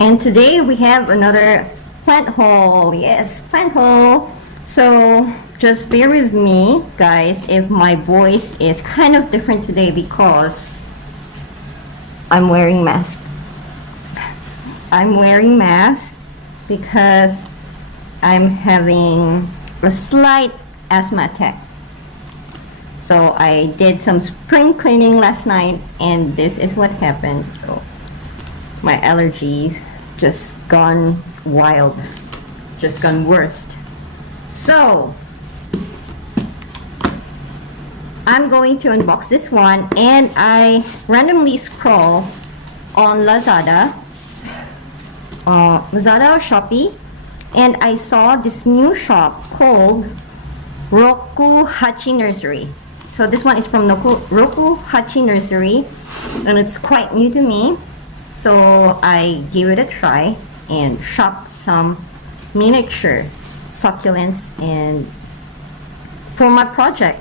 And today we have another plant haul. Yes, plant haul. So just bear with me, guys, if my voice is kind of different today because I'm wearing mask. I'm wearing mask because I'm having a slight asthma attack. So I did some spring cleaning last night and this is what happened. So my allergies just gone wild, just gone worst. So I'm going to unbox this one, and I randomly scroll on Lazada or Shopee, and I saw this new shop called Rokuhatchi Nursery. So this one is from Rokuhatchi Nursery, and it's quite new to me. So I gave it a try and shopped some miniature succulents and for my project.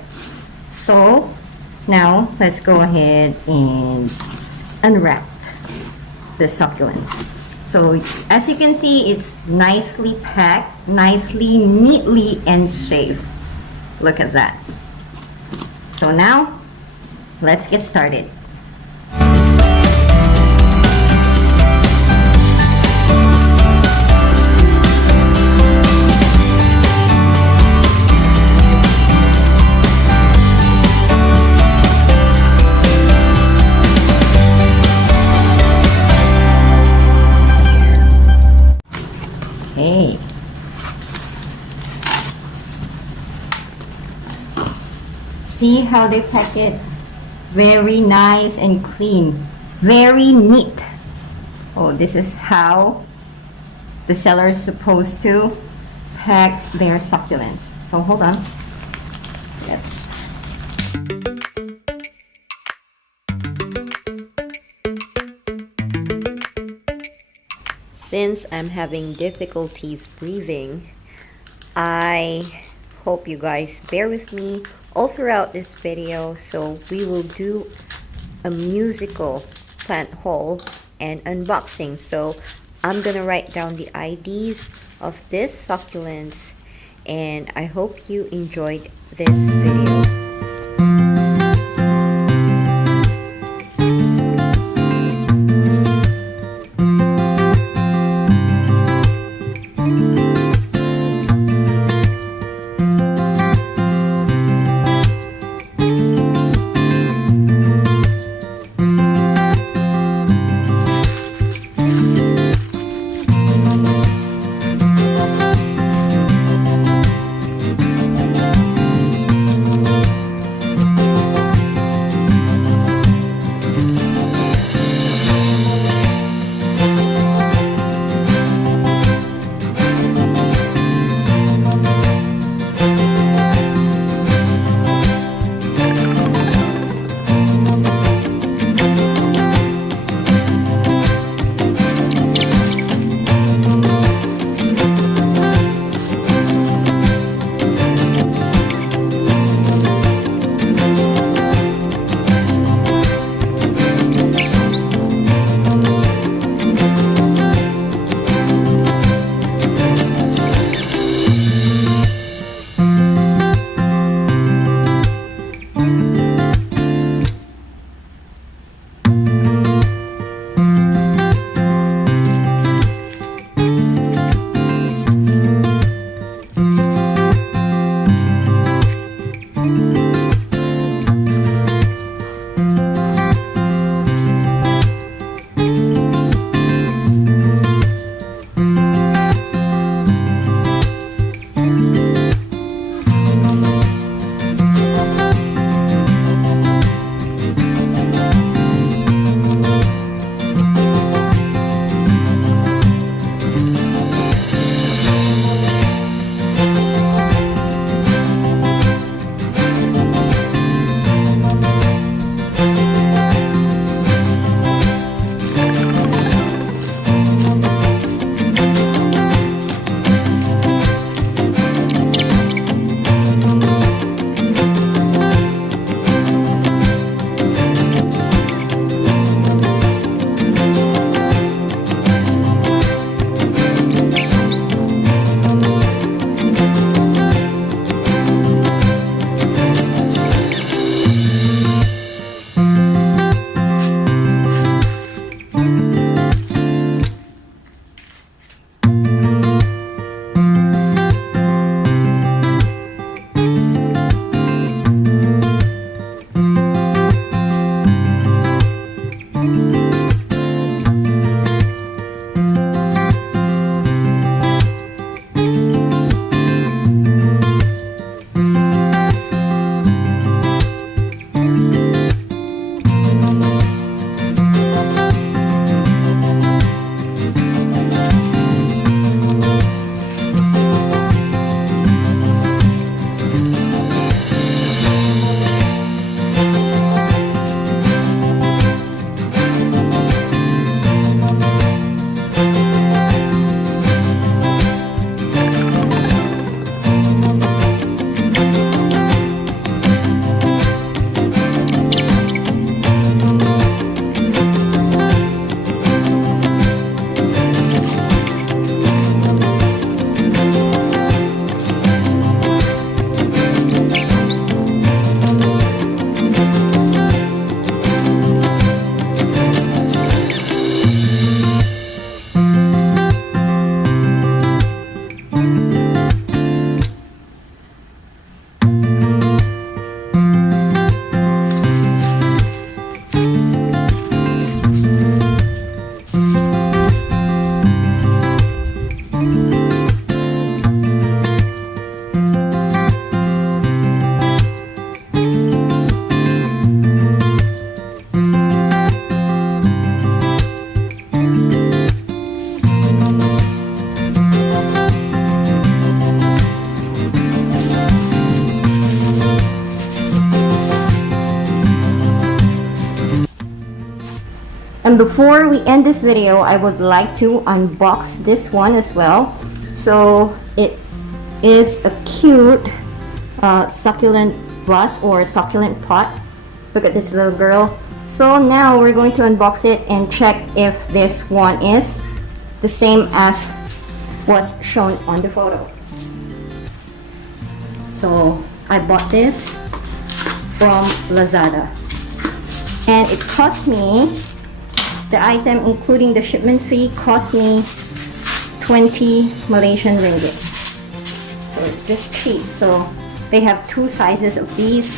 So now let's go ahead and unwrap the succulents. So as you can see, it's nicely packed, nicely, neatly and safe. Look at that. So now let's get started. Okay. See how they pack it? Very nice and clean. Very neat. Oh, this is how the seller is supposed to pack their succulents. So hold on. Let's Since I'm having difficulties breathing, I hope you guys bear with me all throughout this video. So we will do a musical plant haul and unboxing. So I'm gonna write down the IDs of this succulents, and I hope you enjoyed this video. before we end this video, I would like to unbox this one as well. So it is a cute succulent vase or succulent pot. Look at this little girl. So now we're going to unbox it and check if this one is the same as was shown on the photo. So I bought this from Lazada, and it cost me, the item including the shipment fee cost me 20 Malaysian ringgit. So it's just cheap. So they have two sizes of these.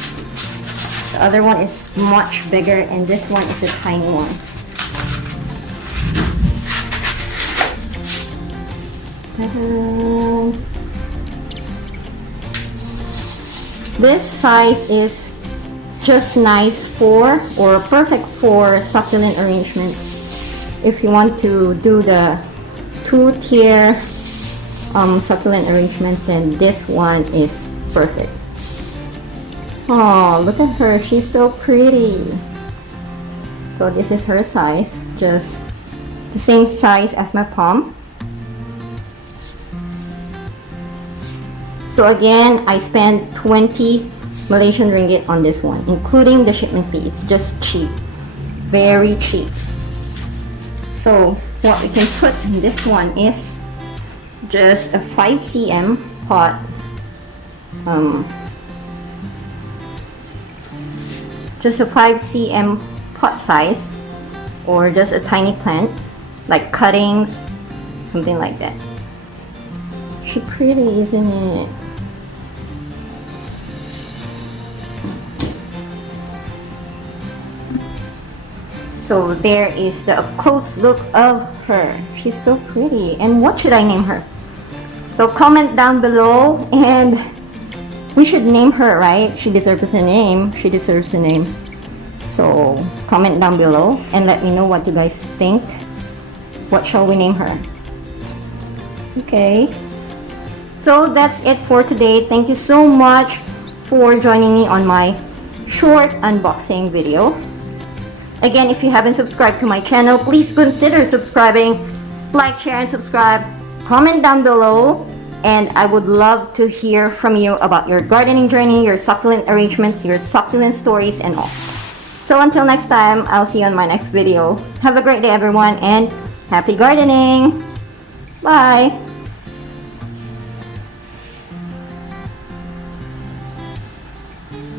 The other one is much bigger and this one is a tiny one. This size is just nice for, or perfect for, succulent arrangement. If you want to do the two-tier succulent arrangement, then this one is perfect. Oh, look at her, she's so pretty. So this is her size, just the same size as my palm. So again, I spent 20 Malaysian ringgit on this one, including the shipment fee. It's just cheap, very cheap. So what we can put in this one is just a 5 cm pot. Just a 5 cm pot size, or just a tiny plant, like cuttings, something like that. She's pretty, isn't it? So there is the up close look of her. She's so pretty. And what should I name her? So comment down below, and we should name her, right? She deserves a name. She deserves a name. So comment down below and let me know what you guys think. What shall we name her? Okay. So that's it for today. Thank you so much for joining me on my short unboxing video. Again, if you haven't subscribed to my channel, please consider subscribing. Like, share, and subscribe. Comment down below, and I would love to hear from you about your gardening journey, your succulent arrangements, your succulent stories, and all. So until next time, I'll see you on my next video. Have a great day, everyone, and happy gardening! Bye!